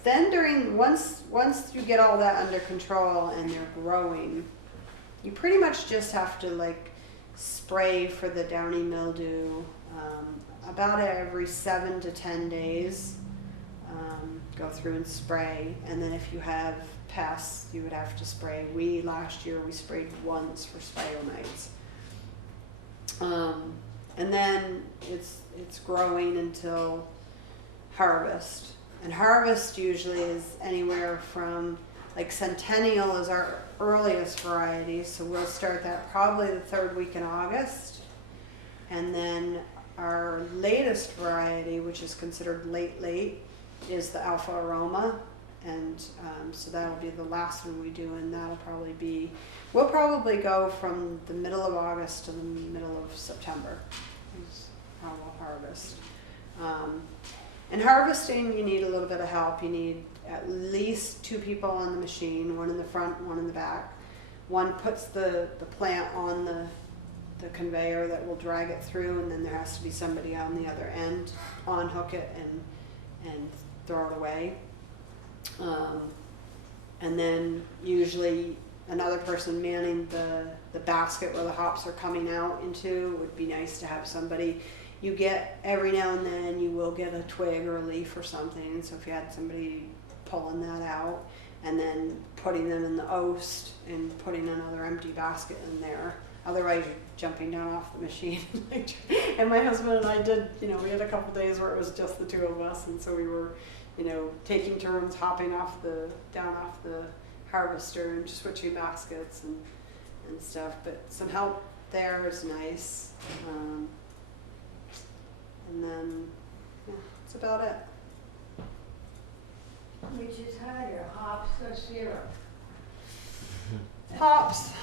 Then once you get all that under control and they're growing, you pretty much just have to like spray for the downy mildew about every 7 to 10 days. Go through and spray, and then if you have pests, you would have to spray. Last year we sprayed once for spionites. And then it's growing until harvest. And harvest usually is anywhere from, like Centennial is our earliest variety, so we'll start that probably the 3rd week in August. And then our latest variety, which is considered late, is the Alpha Aroma. And so that'll be the last one we do, and we'll probably go from the middle of August to the middle of September is how we'll harvest. And harvesting, you need a little bit of help. You need at least 2 people on the machine, one in the front, one in the back. One puts the plant on the conveyor that will drag it through, and then there has to be somebody on the other end, unhook it and throw it away. And then usually another person manning the basket where the hops are coming out into. It would be nice to have somebody. You get every now and then you will get a twig or a leaf or something, so if you had somebody pulling that out and then putting them in the oast and putting another empty basket in there. Otherwise you're jumping down off the machine. And my husband and I did, we had a couple days where it was just the 2 of us, and so we were taking turns hopping down off the harvester and switching baskets and stuff. But some help there is nice. And then, that's about it. Which is higher, hops or syrup? Hops.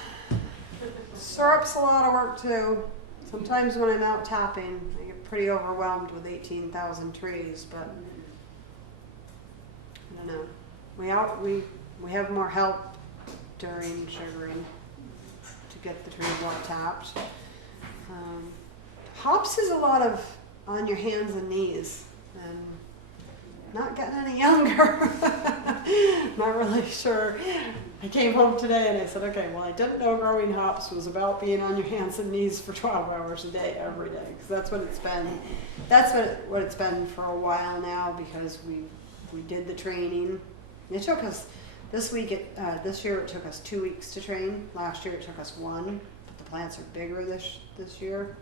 Syrup's a lot of work too. Sometimes when I'm out tapping, I get pretty overwhelmed with 18,000 trees, but I don't know. We have more help during sugaring to get the tree more tapped. Hops is a lot of on your hands and knees, and not getting any younger. Not really sure. I came home today and I said, okay, well, I didn't know growing hops was about being on your hands and knees for 12 hours a day, every day, because that's what it's been. That's what it's been for a while now, because we did the training. It took us this year it took us 2 weeks to train. Last year it took us 1, but the plants are bigger this year.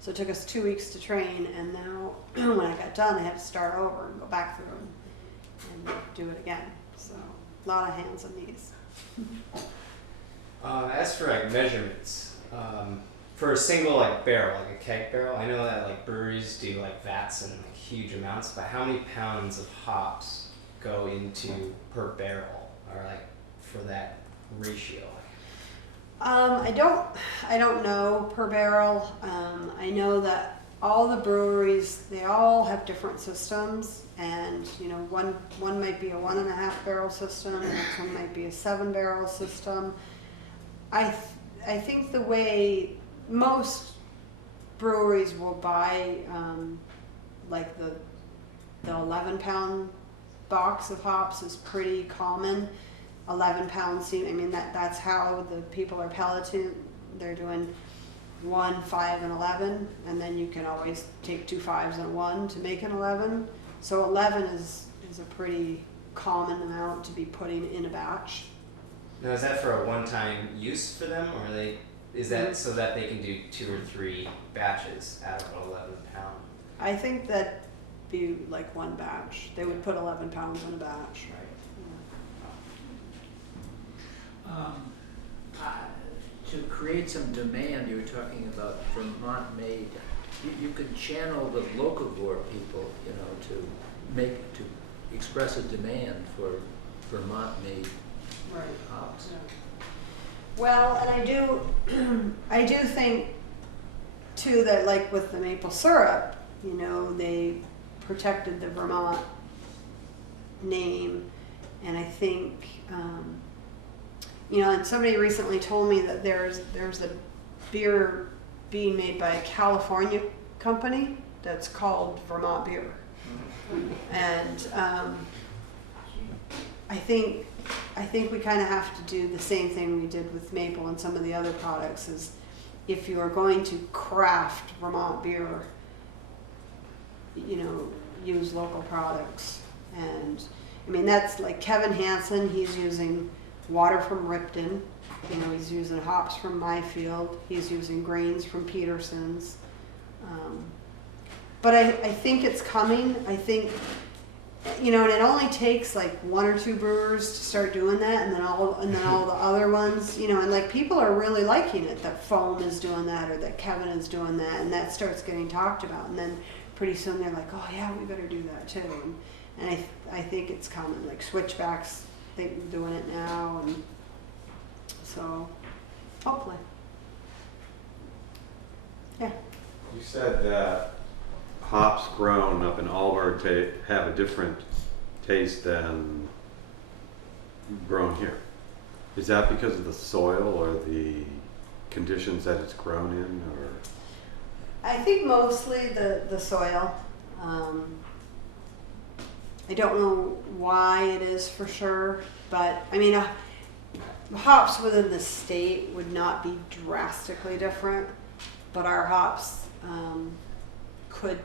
So it took us 2 weeks to train, and now when I got done, I had to start over and go back through and do it again. So a lot of hands and knees. As for like measurements, for a single like barrel, like a keg barrel, I know that like breweries do like vats and like huge amounts, but how many pounds of hops go into per barrel, or like for that ratio? I don't know per barrel. I know that all the breweries, they all have different systems, and one might be a 1.5 barrel system, and the next one might be a 7 barrel system. I think the way most breweries will buy like the 11-pound box of hops is pretty common. 11 pounds, that's how the people are pelleting. They're doing 1, 5, and 11, and then you can always take 2 5s and a 1 to make an 11. So 11 is a pretty common amount to be putting in a batch. Now, is that for a one-time use for them, or is that so that they can do 2 or 3 batches out of an 11-pound? I think that'd be like one batch. They would put 11 pounds in a batch, right? To create some demand, you were talking about Vermont made. You can channel the locavore people, to express a demand for Vermont-made Right. hops. Well, and I do think too that like with the maple syrup, you know, they protected the Vermont name, and I think, you know, and somebody recently told me that there's a beer being made by a California company that's called Vermont beer, and I think we kind of have to do the same thing we did with maple and some of the other products. Is if you are going to craft Vermont beer, you know, use local products. And I mean, that's like Kevin Hansen, he's using water from Ripton, you know, he's using hops from Myfield, he's using grains from Peterson's. But I think it's coming. I think, you know, and it only takes like one or two brewers to start doing that, and then all the other ones, you know, and like people are really liking it, that Foam is doing that, or that Kevin is doing that, and that starts getting talked about, and then pretty soon they're like, oh yeah, we better do that too. And I think it's coming. Like Switchbacks, they're doing it now, and so hopefully, yeah. You said that hops grown up in Allberg have a different taste than grown here. Is that because of the soil or the conditions that it's grown in, or? I think mostly the soil. I don't know why it is for sure, but I mean, hops within the state would not be drastically different, but our hops could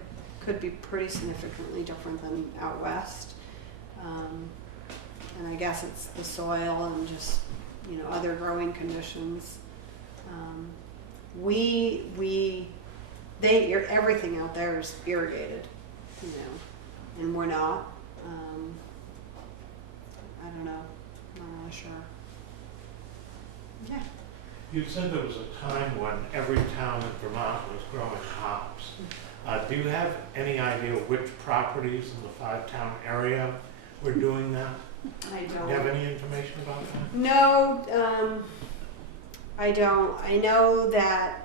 be pretty significantly different than out west. And I guess it's the soil and just, you know, other growing conditions. Everything out there is irrigated, you know, and we're not. I don't know. I'm not really sure. Yeah. You said there was a time when every town in Vermont was growing hops. Do you have any idea which properties in the 5-town area were doing that? I Do don't. you have any information about that? No, I don't. I know that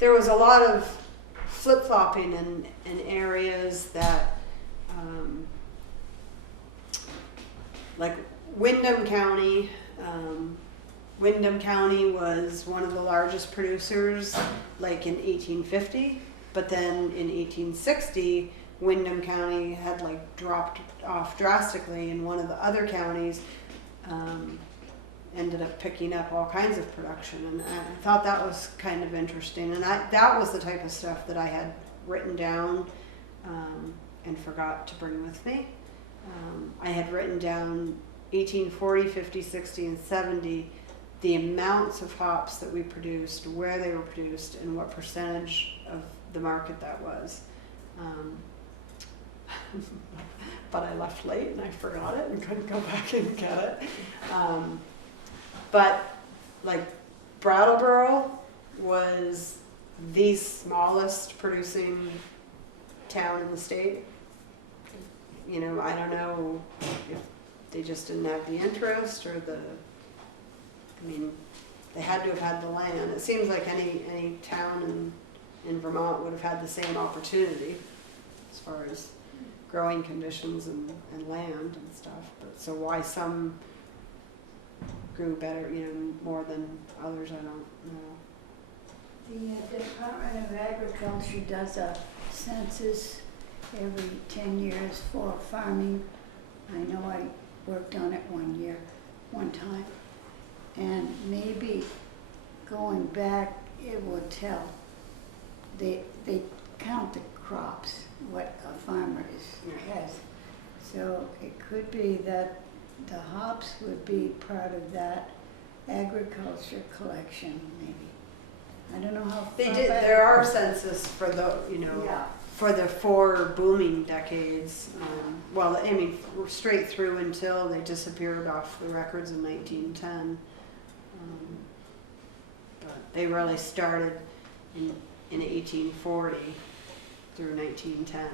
there was a lot of flip-flopping in areas that, like Windham County. Windham County was one of the largest producers, like in 1850, but then in 1860, Windham County had like dropped off drastically, and one of the other counties ended up picking up all kinds of production, and I thought that was kind of interesting, and that was the type of stuff that I had written down and forgot to bring with me. I had written down 1840, 50, 60, and 70, the amounts of hops that we produced, where they were produced, and what percentage of the market that was. But I left late and I forgot it and couldn't go back and get it. But like Brattleboro was the smallest producing town in the state. You know, I don't know if they just didn't have the interest or I mean, they had to have had the land. It seems like any town in Vermont would have had the same opportunity as far as growing conditions and land and stuff. But so why some grew better, you know, more than others, I don't know. The Department of Agriculture does a census every 10 years for farming. I know I worked on it one time. And maybe going back, it will tell. They count the crops, what a farmer has. So it could be that the hops would be part of that agriculture collection, maybe. I don't know how They far did. back- There are census for the, you know, Yeah. for the 4 booming decades. Well, I mean, straight through until they disappeared off the records in 1910. But they really started in 1840 through 1910.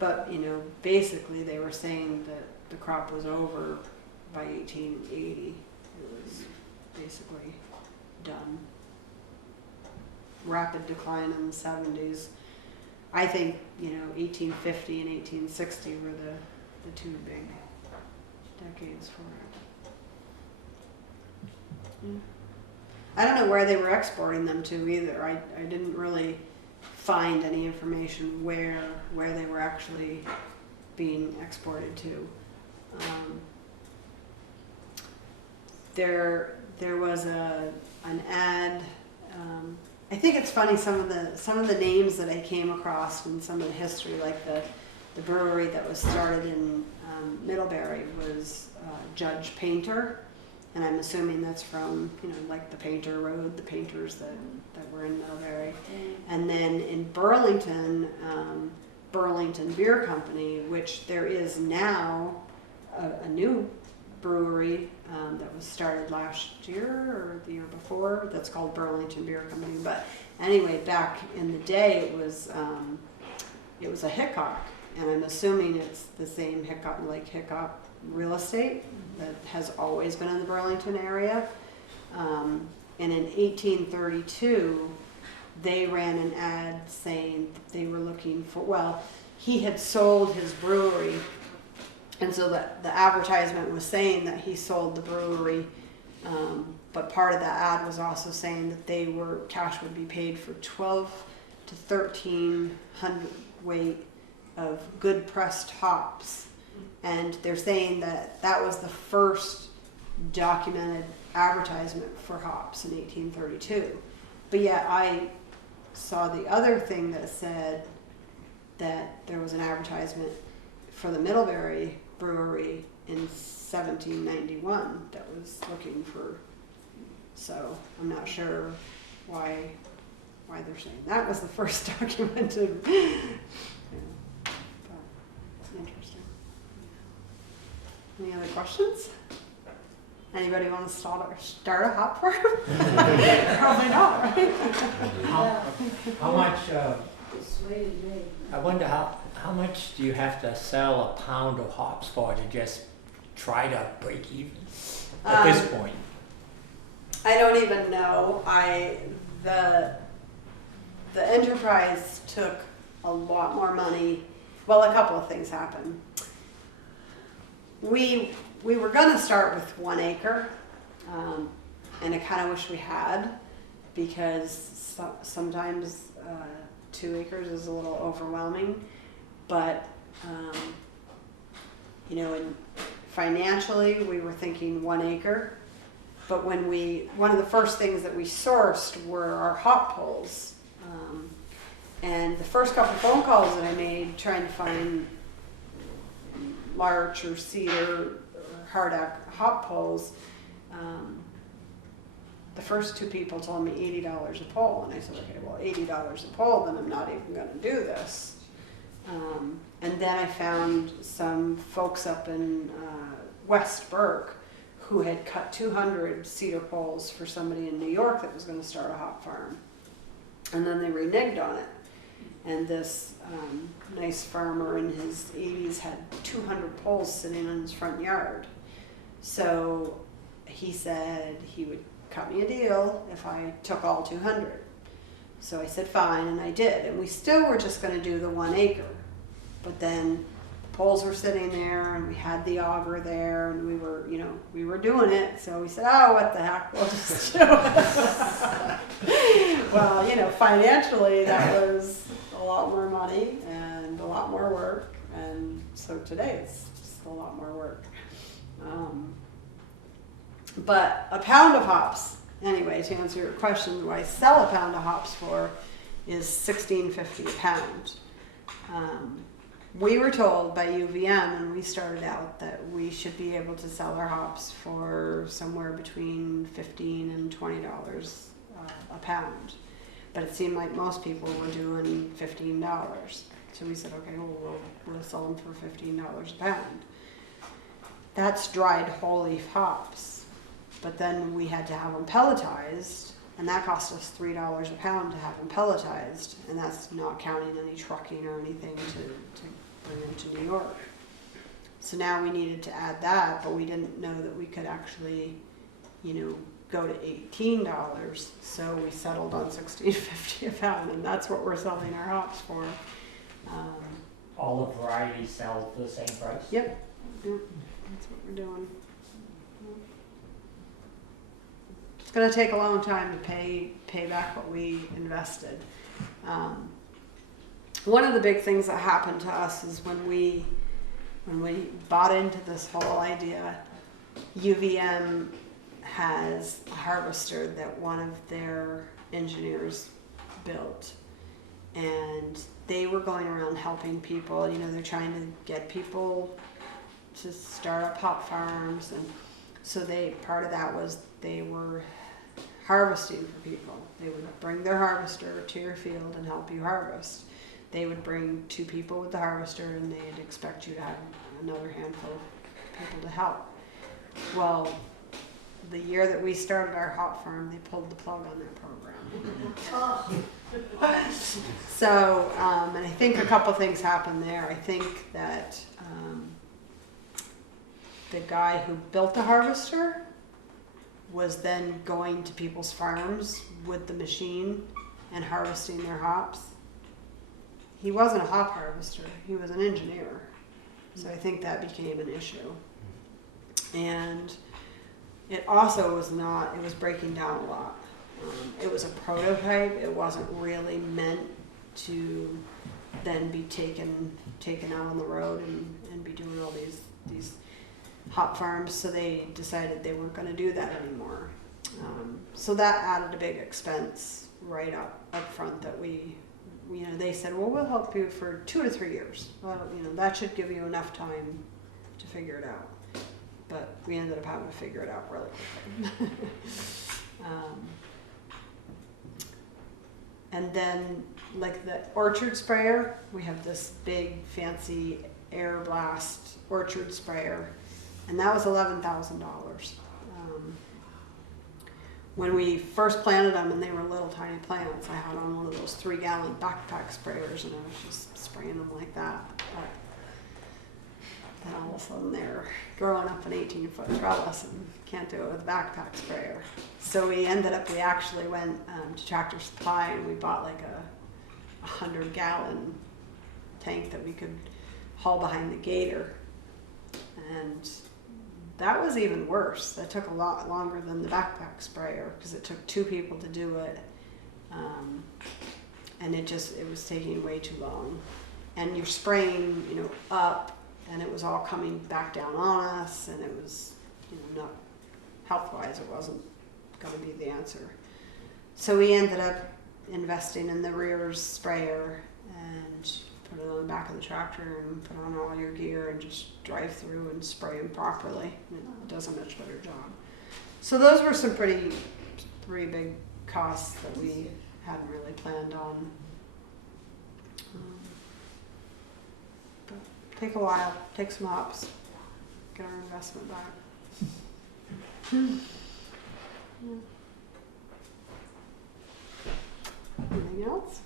But, basically they were saying that the crop was over by 1880. It was basically done. Rapid decline in the 70s. I think, 1850 and 1860 were the two big decades for it. Yeah. I don't know where they were exporting them to either. I didn't really find any information where they were actually being exported to. There was an ad. I think it's funny some of the names that I came across and some of the history, like the brewery that was started in Middlebury was Judge Painter, and I'm assuming that's from like the Painter Road, the painters that were in Middlebury. And then in Burlington, Burlington Beer Company, which there is now a new brewery that was started last year or the year before that's called Burlington Beer Company. But anyway, back in the day it was a Hickok, and I'm assuming it's the same Hickok, like Hickok Real Estate that has always been in the Burlington area. And in 1832 they ran an ad saying that they were looking for, well, he had sold his brewery. And so the advertisement was saying that he sold the brewery, but part of that ad was also saying that cash would be paid for 12 to 1,300 weight of good pressed hops. And they're saying that was the first documented advertisement for hops in 1832. But yet I saw the other thing that said that there was an advertisement for the Middlebury brewery in 1791 that was looking for, so I'm not sure why they're saying that was the first documented. But it's interesting. Any other questions? Anybody want to start a hop farm? Probably not, right? How much, Persuaded me. I wonder how much do you have to sell a pound of hops for to just try to break even at this point? I don't even know. The enterprise took a lot more money. Well, a couple of things happened. We were going to start with 1 acre, and I kind of wish we had, because sometimes 2 acres is a little overwhelming. But and financially we were thinking 1 acre. But one of the first things that we sourced were our hop poles. And the first couple phone calls that I made trying to find larch or cedar or hard hop poles, the first 2 people told me $80 a pole. And I said, okay, well, $80 a pole, then I'm not even going to do this. And then I found some folks up in West Burke who had cut 200 cedar poles for somebody in New York that was going to start a hop farm. And then they reneged on it. And this nice farmer in his 80s had 200 poles sitting in his front yard. So he said he would cut me a deal if I took all 200. So I said fine, and I did. And we still were just going to do the 1 acre. But then the poles were sitting there, and we had the auger there, and we were doing it. So we said, oh, what the heck, we'll just do it. Well, financially that was a lot more money and a lot more work. And so today it's just a lot more work. But a pound of hops, anyway, to answer your question, what I sell a pound of hops for is $16.50 a pound. We were told by UVM when we started out that we should be able to sell our hops for somewhere between $15 and $20 a pound. But it seemed like most people were doing $15. So we said, okay, well, we'll sell them for $15 a pound. That's dried whole leaf hops. But then we had to have them pelletized, and that cost us $3 a pound to have them pelletized, and that's not counting any trucking or anything to bring to New York. So now we needed to add that, but we didn't know that we could actually, go to $18. So we settled on $16.50 a pound, and that's what we're selling our hops for. All the varieties sell for the same price? Yep, that's what we're doing. It's going to take a long time to pay back what we invested. One of the big things that happened to us is when we bought into this whole idea. UVM has a harvester that one of their engineers built, and they were going around helping people. They're trying to get people to start up hop farms, and so part of that was they were harvesting for people. They would bring their harvester to your field and help you harvest. They would bring 2 people with the harvester, and they'd expect you to have another handful of people to help. Well, the year that we started our hop farm, they pulled the plug on that program. So, and I think a couple things happened there. I think that the guy who built the harvester was then going to people's farms with the machine and harvesting their hops. He wasn't a hop harvester, he was an engineer. So I think that became an issue. And it also was not, it was breaking down a lot. It was a prototype, it wasn't really meant to then be taken out on the road and be doing all these hop farms, so they decided they weren't going to do that anymore. So that added a big expense right up front that they said, well, we'll help you for 2 to 3 years. Well, that should give you enough time to figure it out. But we ended up having to figure it out really quickly. And then, like the orchard sprayer, we have this big fancy air blast orchard sprayer, and that was $11,000. When we first planted them and they were little tiny plants, I had on one of those 3-gallon backpack sprayers, and I was just spraying them like that. But then all of a sudden they're growing up an 18-foot trellis and can't do it with a backpack sprayer. So we actually went to Tractor Supply, and we bought like a 100-gallon tank that we could haul behind the gator. And that was even worse. That took a lot longer than the backpack sprayer because it took 2 people to do it. And it was taking way too long. And you're spraying, up, and it was all coming back down on us, and it was, not health-wise, it wasn't going to be the answer. So we ended up investing in the rear sprayer and put it on the back of the tractor and put on all your gear and just drive through and spray them properly. And it does a much better job. So those were some pretty big costs that we hadn't really planned on. But take a while, take some hops, get our investment back. Yeah. Anything else?